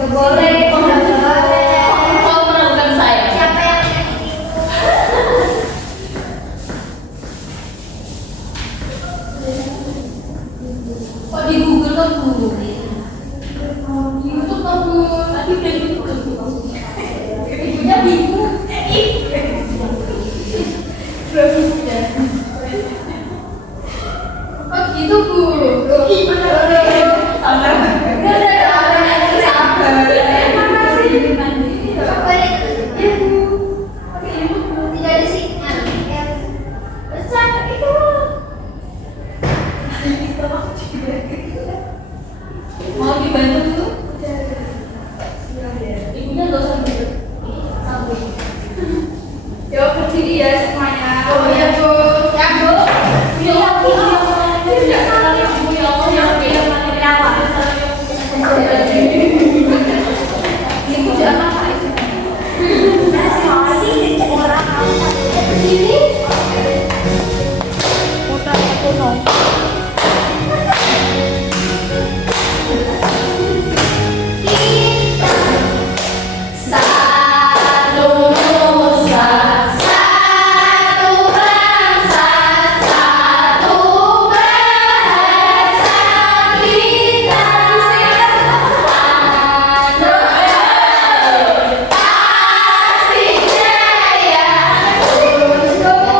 Nggak boleh. Nggak boleh. Oh, meragukan saya. Siapa yang Kok di Google kan Google? Di YouTube kamu tadi udah di Google. Ibunya bingung. Oh gitu Bu. Sabar. tidak ada sinyal? Besar itu. Mau dibantu Bu? Ibunya nggak usah bantu. Sampai. Yuk berdiri ya semuanya. Oh ya Bu. Ya Bu. Ya Ibu jangan apa itu. Satu nusa, satu bangsa, satu bahasa kita. Pasti jaya untuk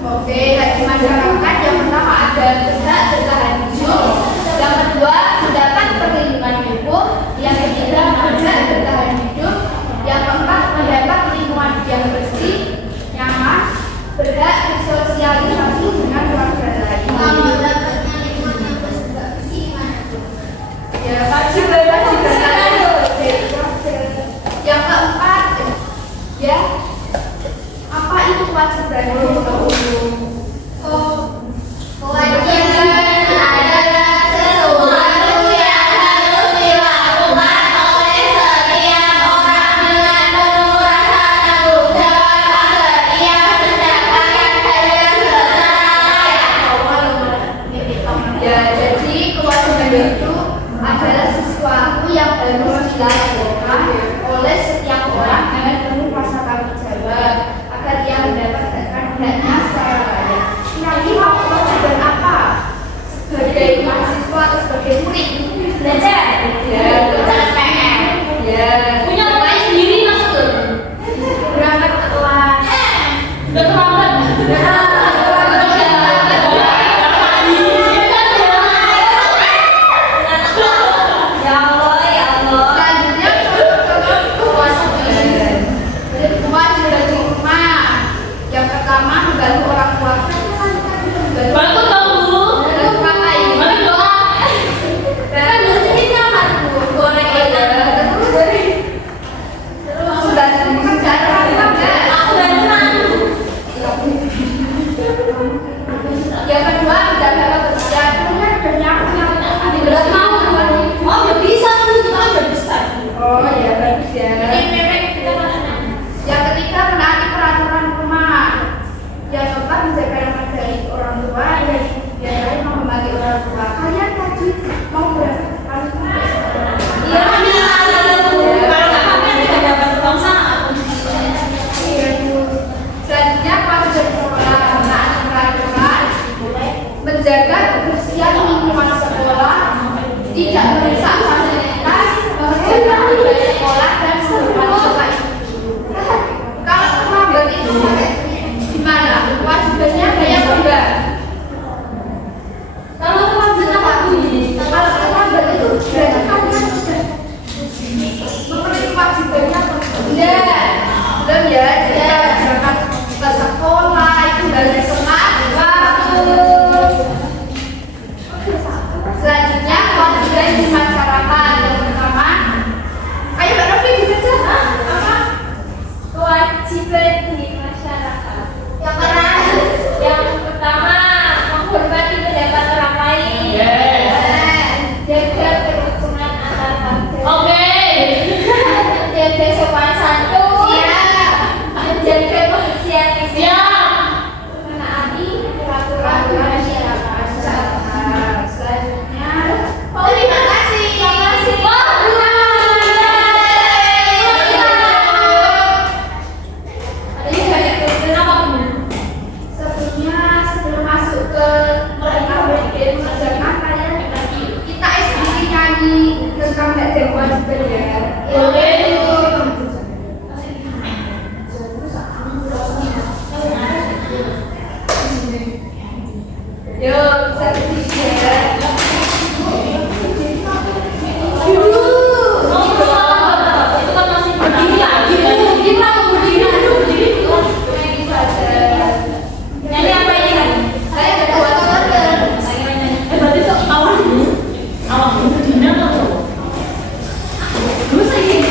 Oke, dari masyarakat yang pertama ada berhak bertahan hidup, yang kedua mendapat perlindungan hukum, yang ketiga berhak bertahan hidup, yang keempat mendapat lingkungan yang bersih, nyaman, berhak bersosialisasi dengan warga lain. Kalau dapatnya lingkungan yang bersih gimana tuh? Ya, wajib bertahan hidup. Yang keempat, ya, apa itu kewajiban hidup? Kewajiban adalah sesuatu yang harus dilakukan oleh setiap orang dengan penuh rasa tanggung jawab agar ia mendapatkan hadiah serta Ya, jadi kewajiban itu adalah sesuatu yang harus dilakukan oleh setiap orang dengan penuh rasa tanggung jawab agar ia mendapatkan haknya secara layak. Kira-kira kewajiban apa sebagai mahasiswa atau sebagai murid? Belajar. Ya, belajar PR. Ya, Punya rumah sendiri maksud. berangkat ke kelas. Udah terlambat. Ya Allah, ya Allah. Selanjutnya kewajiban. Kewajiban di rumah. Yang pertama membantu orang tua. Bantu dong Bu. Membantu ngapain? Bantu doa. Kan bersihin kamar Bu. Goreng Terus membantu bicara apa? Aku bantu. Yang kedua menjaga kebersihan. Berat mau. Oh, udah bisa Bu, kita kan udah besar. Oh ya, bagus ya. Kita mana? Yang ketiga menaati peraturan rumah. Yang keempat menjaga nama baik orang tua dan yang lain mau membagi orang tua. Kalian tadi mau berangkat ke sekolah? Iya, kami ada Bu. Kalau nggak kami tidak dapat uang sama. Iya Bu. Selanjutnya kewajiban sekolah menaati peraturan, menjaga kebersihan lingkungan sekolah, tidak merusak fasilitas, mengerjakan tugas sekolah dan sekolah itu. Kalau terlambat itu gimana? Kewajibannya kayak apa enggak? Kalau terlambat apa Bu? Kalau terlambat itu berarti kalian sudah memenuhi kewajibannya atau enggak? Belum ya, jadi berangkat ke sekolah itu dari semangat waktu. Selanjutnya kewajiban di masyarakat. Yang pertama, ayo Mbak Novi dibaca. Apa? Kewajiban di masyarakat. Yang mana? Yang pertama, menghormati pendapat orang lain. Jaga kerukunan antar bangsa. Oke. Menjaga sopan santun. Siap. Menjaga kebersihan fisik. Siap. Menaati Peraturan masyarakat. Selanjutnya, Terima kasih. Terima kasih. sebelum masuk ke mereka bikin mengerjakan kalian kita sendiri nyanyi tentang dan kewajiban ya. Boleh. Yuk, bisa berdiri ya. Itu kan masih berdiri lagi. Kita mau berdiri dulu, berdiri dulu. Nyanyi saja. Nyanyi apa ini kan? Saya ada dua teman. Berarti itu awal dulu. Awal dulu berdiri atau? Dulu saya gini.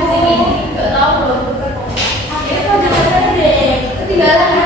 Bu. Nggak tahu loh. Akhirnya kok jangan deh. Ketinggalan ya,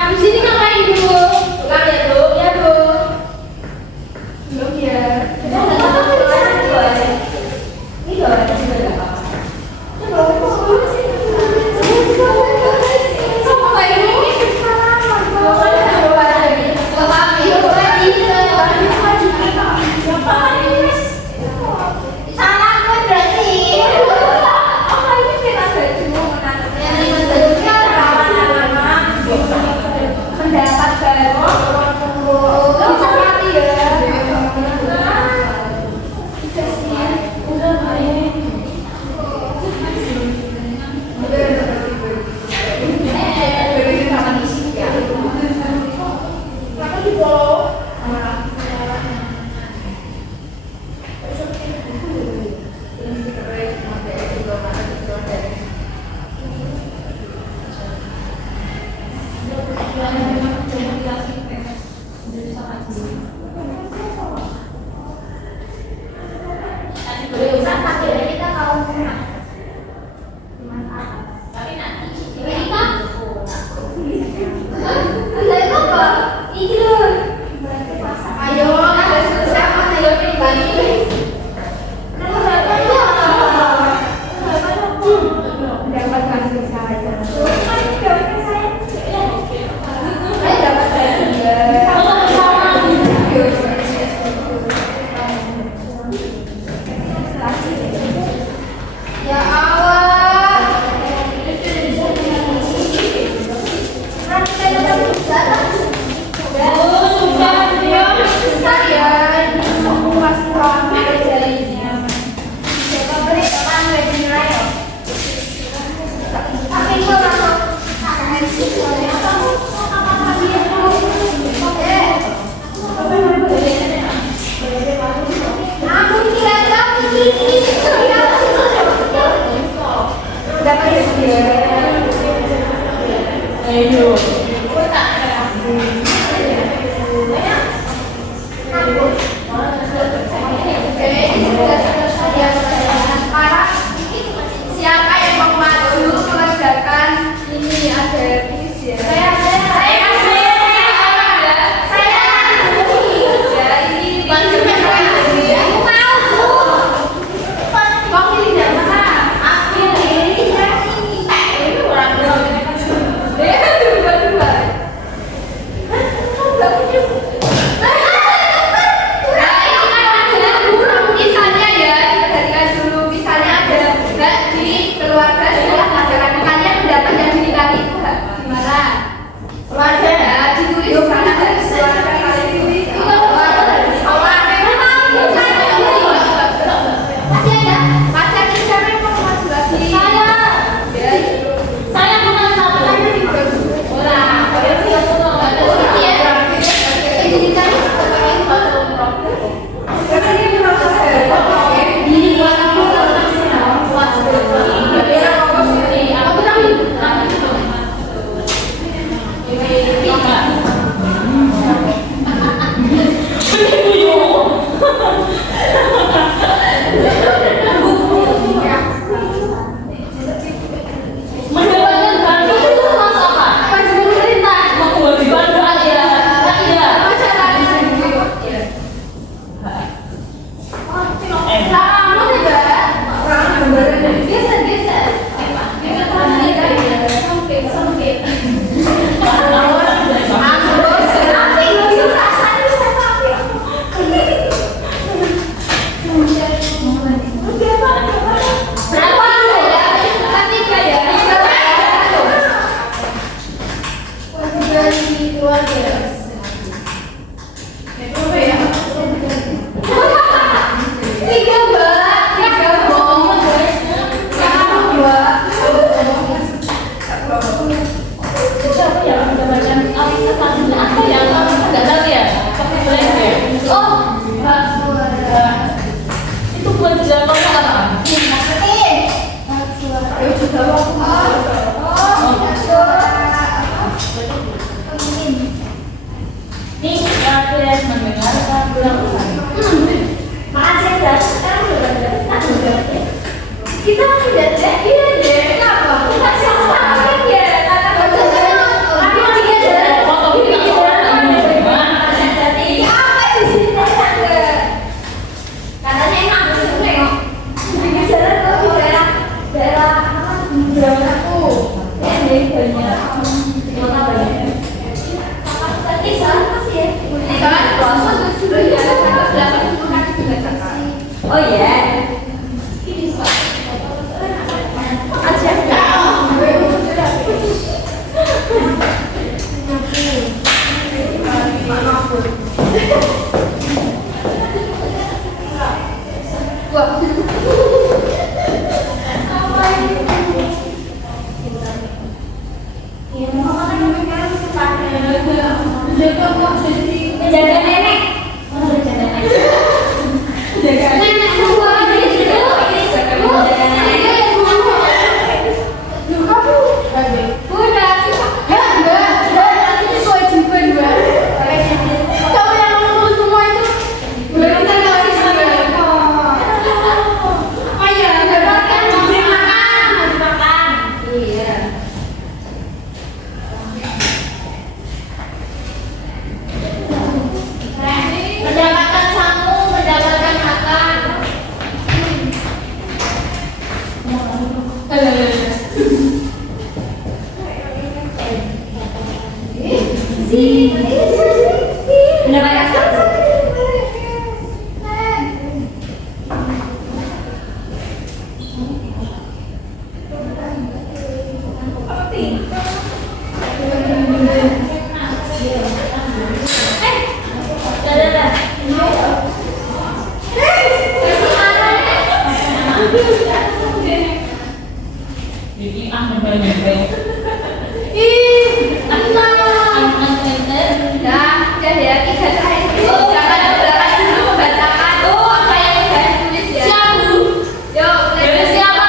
Abis ini ngapain Bu? Pulang ya Bu? Ya Bu. Belum ya. Ini loh, pendapat baru Ayo. Siapa yang mau maju mengerjakan ini ada quiz ya? Saya. Ya ini aku tahu. Kok pilih dari mana? Aku pilih ini orang dua. Misalnya ya, kita jadikan dulu. Misalnya ada enggak di keluarga sekolah masyarakat kalian mendapat yang dinilai itu gimana? Keluarga ya, ditulis di sana dari keluarga kalian ditulis itu dari sekolah. Masih ada siapa yang mau maju lagi? Ya, Saya bukan satu. orang. Mendapatkan bantuan itu masuk apa? Kewajiban rakyat. Siapa yang mendapatkan apa yang nggak tahu ya? Boleh ya? Oh, itu buat jawabannya apa? Nih, kalian mendengarkan ulang-ulang. Kita masih ada, iya deh. Kenapa? Kita siapa ya? Oh ya. Jaga nenek. Nenek semua di situ. Jaga nenek. Lu kamu? Udah. Ya enggak. Nanti kewajiban gue. Kamu yang ngomong semua itu. Belum kita ngasih sama. Oh iya, dapatkan diberi makan. Iya. Mendapatkan samu, mendapatkan makan. Mendapatkan Jadi banyak. Ih, Dah ya, kita terakhir dulu. Jangan berat dulu membacakan. Apa yang udah tulis ya? Yuk, siapa?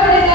mendengar